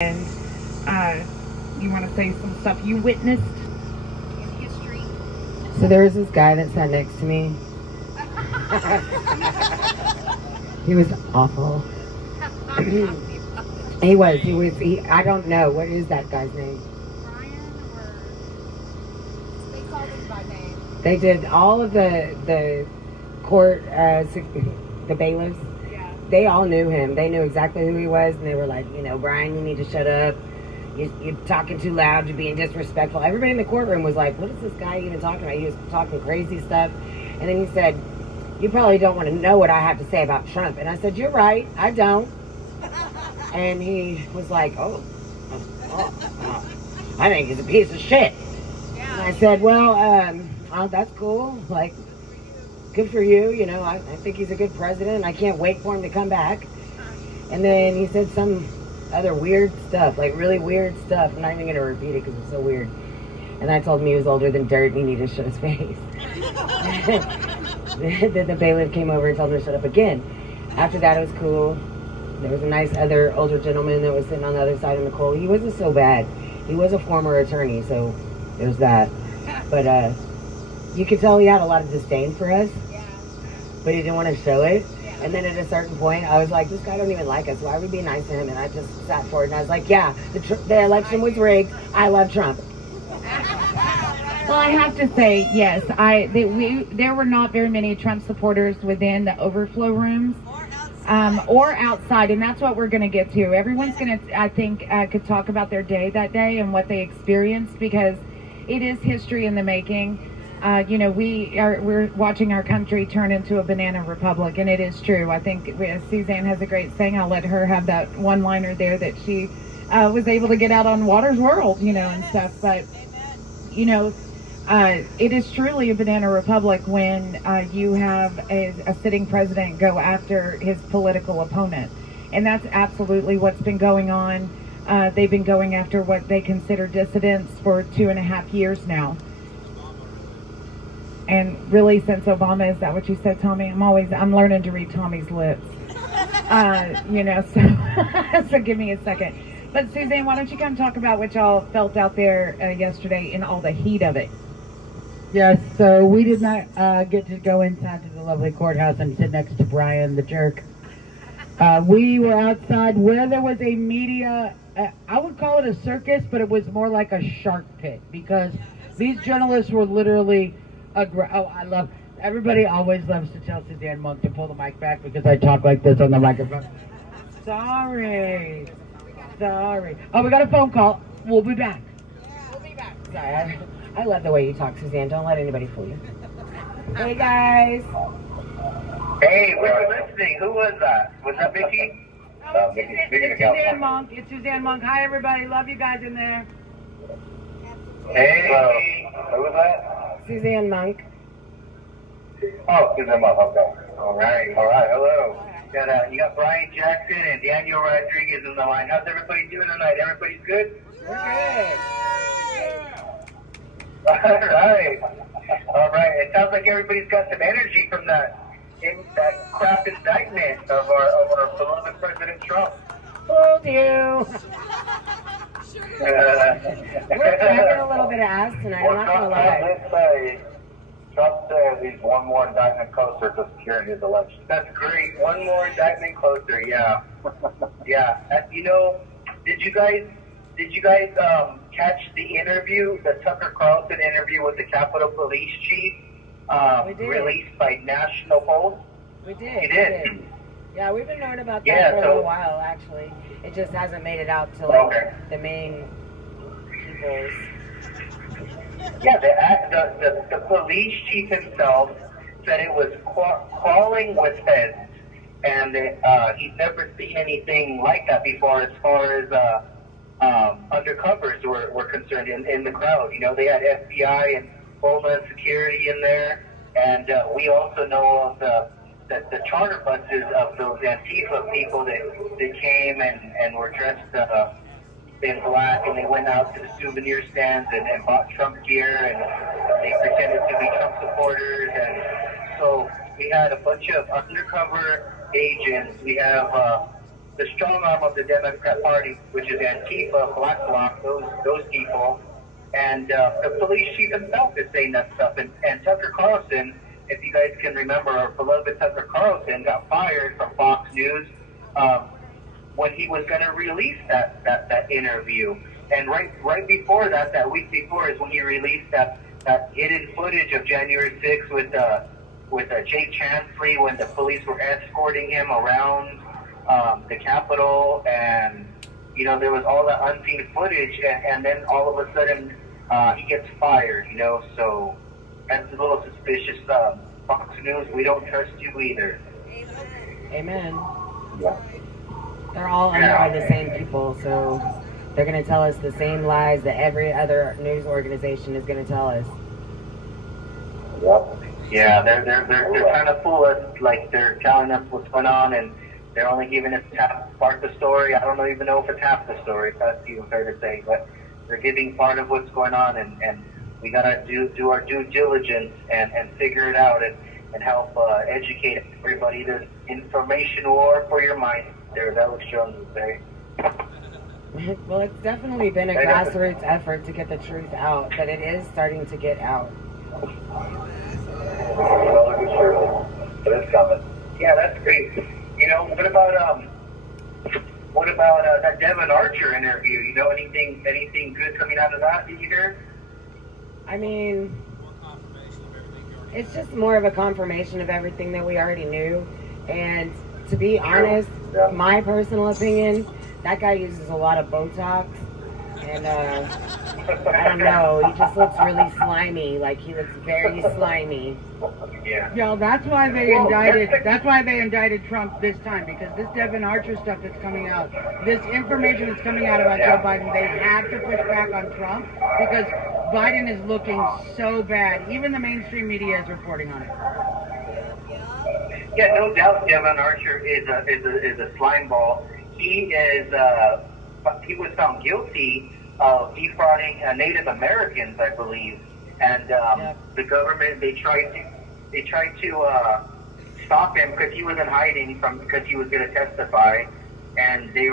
And you want to say some stuff you witnessed in history? So there was this guy that sat next to me. He was awful. He was. I don't know. What is that guy's name? Brian, or they called him by name. They did all of the court, the bailiffs. Yeah. They all knew him. They knew exactly who he was, and they were like, you know, Brian, you need to shut up. You're talking too loud. You're being disrespectful. Everybody in the courtroom was like, what is this guy even talking about? He was talking crazy stuff. And then he said, you probably don't want to know what I have to say about Trump. And I said, you're right. I don't. And he was like, oh, I think he's a piece of shit. Yeah. And I said, well, that's cool. Like, good for you. You know, I think he's a good president. I can't wait for him to come back. And then he said some other weird stuff, like really weird stuff. I'm not even going to repeat it because it's so weird. And I told him he was older than dirt and he needed to shut his face. Then the bailiff came over and told him to shut up again. After that, it was cool. There was a nice other older gentleman that was sitting on the other side of Nicole. He wasn't so bad. He was a former attorney, so there's that. But you could tell he had a lot of disdain for us, but he didn't want to show it. And then at a certain point, I was like, this guy don't even like us. Why are we being nice to him? And I just sat forward and I was like, yeah, the election was rigged. I love Trump. Well, I have to say, yes, there were not very many Trump supporters within the overflow rooms or outside, and that's what we're going to get to. Everyone's going to, I think, could talk about their day that day and what they experienced, because it is history in the making. You know, we're watching our country turn into a banana republic, and it is true. I think Suzanne has a great saying. I'll let her have that one-liner there, that she was able to get out on Water's World, you know, and stuff. But, you know, it is truly a banana republic when you have a sitting president go after his political opponent. And that's absolutely what's been going on. They've been going after what they consider dissidents for 2.5 years now. And really, since Obama, is that what you said, Tommy? I'm learning to read Tommy's lips. You know, so give me a second. But Suzanne, why don't you come talk about what y'all felt out there yesterday in all the heat of it? Yes, so we did not get to go inside to the lovely courthouse and sit next to Brian, the jerk. We were outside where there was a media, I would call it a circus, but it was more like a shark pit, because these journalists were literally, everybody always loves to tell Suzanne Monk to pull the mic back because I talk like this on the microphone. Sorry. Oh, we got a phone call. We'll be back. We'll be back. Sorry, I love the way you talk, Suzanne. Don't let anybody fool you. Hey, guys. Hey, we were listening. Who was that? Was that Vicky? No, it's Suzanne Monk. It's Suzanne Monk. Hi, everybody. Love you guys in there. Hey, who was that? Suzanne Monk. Oh, Suzanne Monk. Okay. All right. Hello. You got Brian Jackson and Daniel Rodriguez in the line. How's everybody doing tonight? Everybody's good? We're good. All right. It sounds like everybody's got some energy from that crap indictment of our beloved President Trump. Fooled you. We're cracking a little bit of ass tonight. I'm not gonna lie. Trump says he's one more indictment closer to securing his election. That's great. One more indictment closer. Yeah. Yeah. You know, did you guys catch the interview, the Tucker Carlson interview with the Capitol Police Chief, released by National Post? We did. You did? Yeah, we've been knowing about that for a little while, actually. It just hasn't made it out to like the main people's. Yeah, the police chief himself said it was crawling with heads, and he'd never seen anything like that before as far as undercovers were concerned in the crowd. You know, they had FBI and Homeland Security in there, and we also know of the charter buses of those Antifa people that came and were dressed in black, and they went out to the souvenir stands and bought Trump gear, and they pretended to be Trump supporters. And so we had a bunch of undercover agents. We have the strong arm of the Democrat Party, which is Antifa, Black Bloc, those people. And the police chief himself is saying that stuff. And Tucker Carlson, if you guys can remember, our beloved Tucker Carlson got fired from Fox News when he was going to release that interview. And right before that week before, is when he released that hidden footage of January 6th with Jay Chansley, when the police were escorting him around the Capitol, and there was all that unseen footage, and then all of a sudden he gets fired. So that's a little suspicious. Fox News, we don't trust you either. Amen. Yeah. They're all owned by the same people, so they're going to tell us the same lies that every other news organization is going to tell us. Yep. Yeah, they're trying to fool us, like they're telling us what's going on, and they're only giving us half part of the story. I don't even know if it's half the story, if that's even fair to say, but they're giving part of what's going on, and we gotta do our due diligence and figure it out and help educate everybody. There's information war for your mind. There's Alex Jones would say. Well, it's definitely been a grassroots effort to get the truth out, but it is starting to get out. But it's coming. Yeah, that's great. What about that Devin Archer interview? Anything good coming out of that either? I mean, it's just more of a confirmation of everything that we already knew. And to be honest, my personal opinion, that guy uses a lot of Botox. And I don't know, he just looks really slimy. Like, he looks very slimy. Yeah. Yo, that's why they indicted. That's why they indicted Trump this time, because this Devin Archer stuff that's coming out, this information that's coming out about Joe Biden, they have to push back on Trump because Biden is looking so bad. Even the mainstream media is reporting on it. Yeah, no doubt, Devin Archer is a slime ball. He was found guilty of defrauding Native Americans, I believe, and the government they tried to stop him because he was in hiding because he was going to testify, and they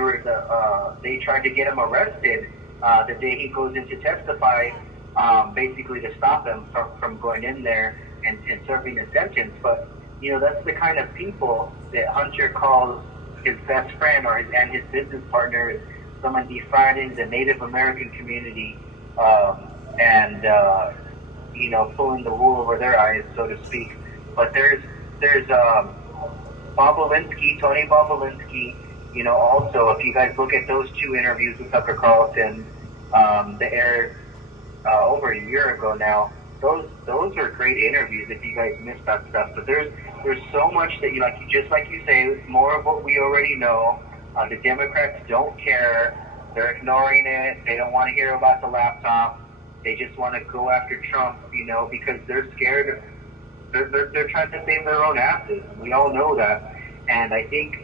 tried to get him arrested the day he goes in to testify, basically to stop him from going in there and serving a sentence. But that's the kind of people that Hunter calls his best friend and his business partner is someone defrauding the Native American community and pulling the wool over their eyes, so to speak. But there's Bob Lewinsky, Tony Bob Lewinsky, also, if you guys look at those two interviews with Tucker Carlson, that aired over a year ago now, those are great interviews if you guys missed that stuff. But there's so much that just like you say, it's more of what we already know. The Democrats don't care. They're ignoring it. They don't want to hear about the laptop. They just want to go after Trump, because they're scared. They're trying to save their own asses. We all know that. And I think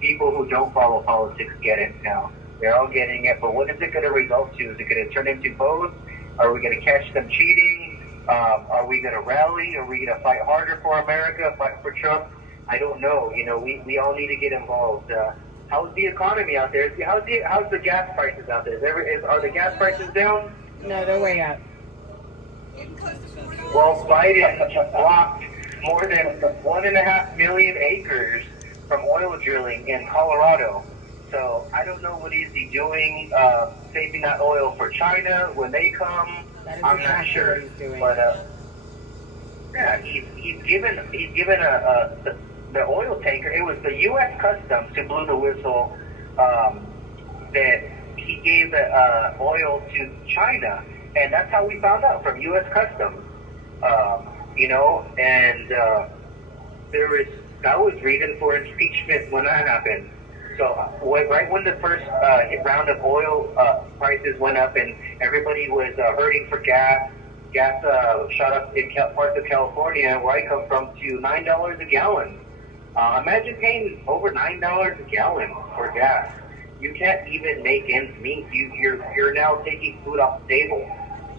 people who don't follow politics get it now. They're all getting it. But what is it going to result to? Is it going to turn into votes? Are we going to catch them cheating? Are we going to rally? Are we going to fight harder for America, fight for Trump? I don't know. We all need to get involved. How's the economy out there? How's the gas prices out there? Are the gas prices down? No, they're way up. Well, Biden blocked more than 1.5 million acres from oil drilling in Colorado. So I don't know what is he doing, saving that oil for China when they come. I'm not sure. But yeah, he's given the oil tanker. It was the U.S. Customs who blew the whistle that he gave the oil to China, and that's how we found out, from U.S. Customs. And that was reason for impeachment when that happened. So right when the first round of oil prices went up and everybody was hurting for gas shot up in parts of California, where I come from, to $9 a gallon. Imagine paying over $9 a gallon for gas. You can't even make ends meet. You're now taking food off the table.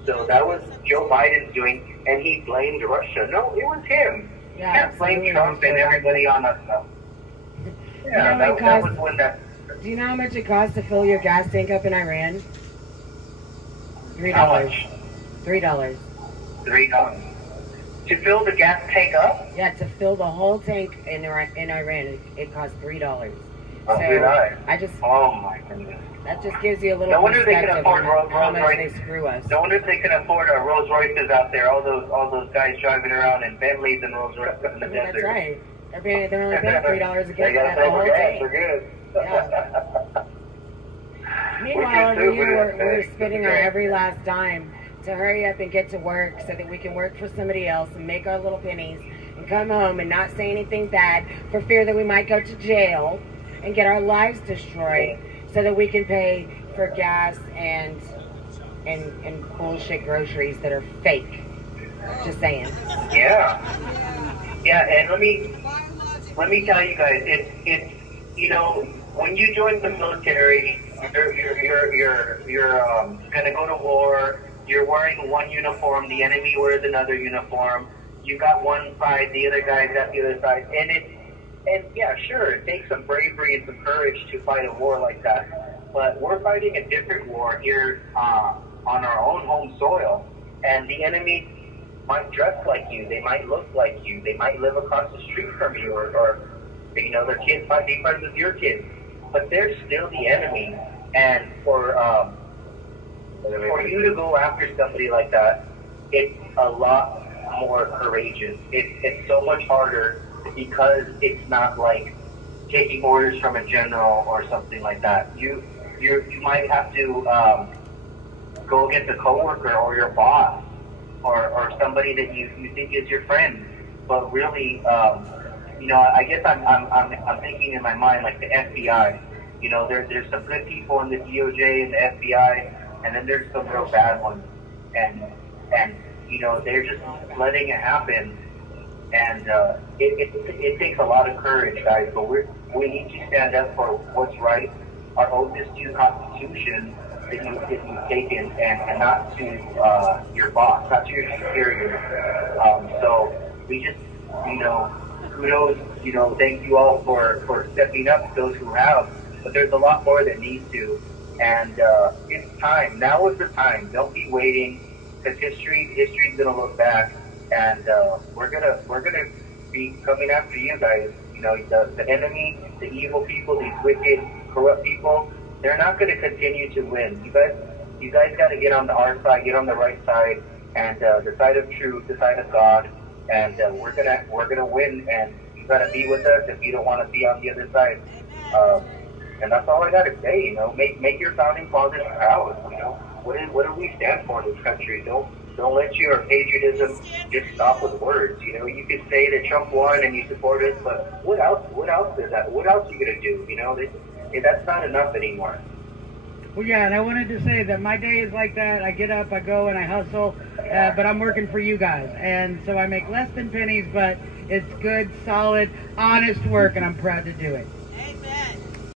So that was Joe Biden's doing, and he blamed Russia. No, it was him. Yeah, you can't blame Trump and everybody on that stuff. Yeah, that was when Do you know how much it costs to fill your gas tank up in Iran? $3. How much? $3. $3. To fill the gas tank up? Yeah, to fill the whole tank in Iran, it costs $3. Oh, $3. I just. Oh my goodness. That just gives you a little no wonder they can perspective afford on how Rolls much Royce. they screw us. No wonder they can afford Rolls Royces out there. All those guys driving around in Bentleys and Rolls Royces in the desert. That's right. They're only paying $3 a They gallon. got to pay for gas. We're good. Yeah. Meanwhile, over here, we're spending our every last dime to hurry up and get to work so that we can work for somebody else and make our little pennies and come home and not say anything bad for fear that we might go to jail and get our lives destroyed so that we can pay for gas and bullshit groceries that are fake. Just saying. Yeah. Yeah, and let me tell you guys, it's you know, when you join the military, you're gonna go to war. You're wearing one uniform. The enemy wears another uniform. You got one side, the other guy's got the other side, and yeah, sure, it takes some bravery and some courage to fight a war like that. But we're fighting a different war here on our own home soil, and the enemy might dress like you. They might look like you. They might live across the street from you, or you know, their kids might be friends with your kids. But they're still the enemy, and for you to go after somebody like that, it's a lot more courageous. It's so much harder because it's not like taking orders from a general or something like that. You might have to go against a coworker or your boss or somebody that you think is your friend, but really, you know, I guess I'm thinking in my mind like the FBI. You know, there's some good people in the DOJ and the FBI, and then there's some real bad ones, and you know, they're just letting it happen, and it takes a lot of courage, guys. But we need to stand up for what's right. Our oath is to the Constitution that you've taken, and not to your boss, not to your superior. So we just, you know, kudos, you know, thank you all for stepping up, those who have. But there's a lot more that needs to, and it's time. Now is the time. Don't be waiting, because history's gonna look back, and we're gonna be coming after you guys. You know, the enemy, the evil people, these wicked, corrupt people, they're not gonna continue to win. You guys got to get on our side, get on the right side, and the side of truth, the side of God, and we're gonna win. And you gotta be with us if you don't want to be on the other side. And that's all I gotta say. You know, make your founding fathers proud. You know, what do we stand for in this country? Don't let your patriotism just stop with words. You know, you could say that Trump won and you support us, but what else is that? What else are you gonna do? You know, that's not enough anymore. Well, yeah, and I wanted to say that my day is like that. I get up, I go, and I hustle, but I'm working for you guys, and so I make less than pennies, but it's good, solid, honest work, and I'm proud to do it. Amen.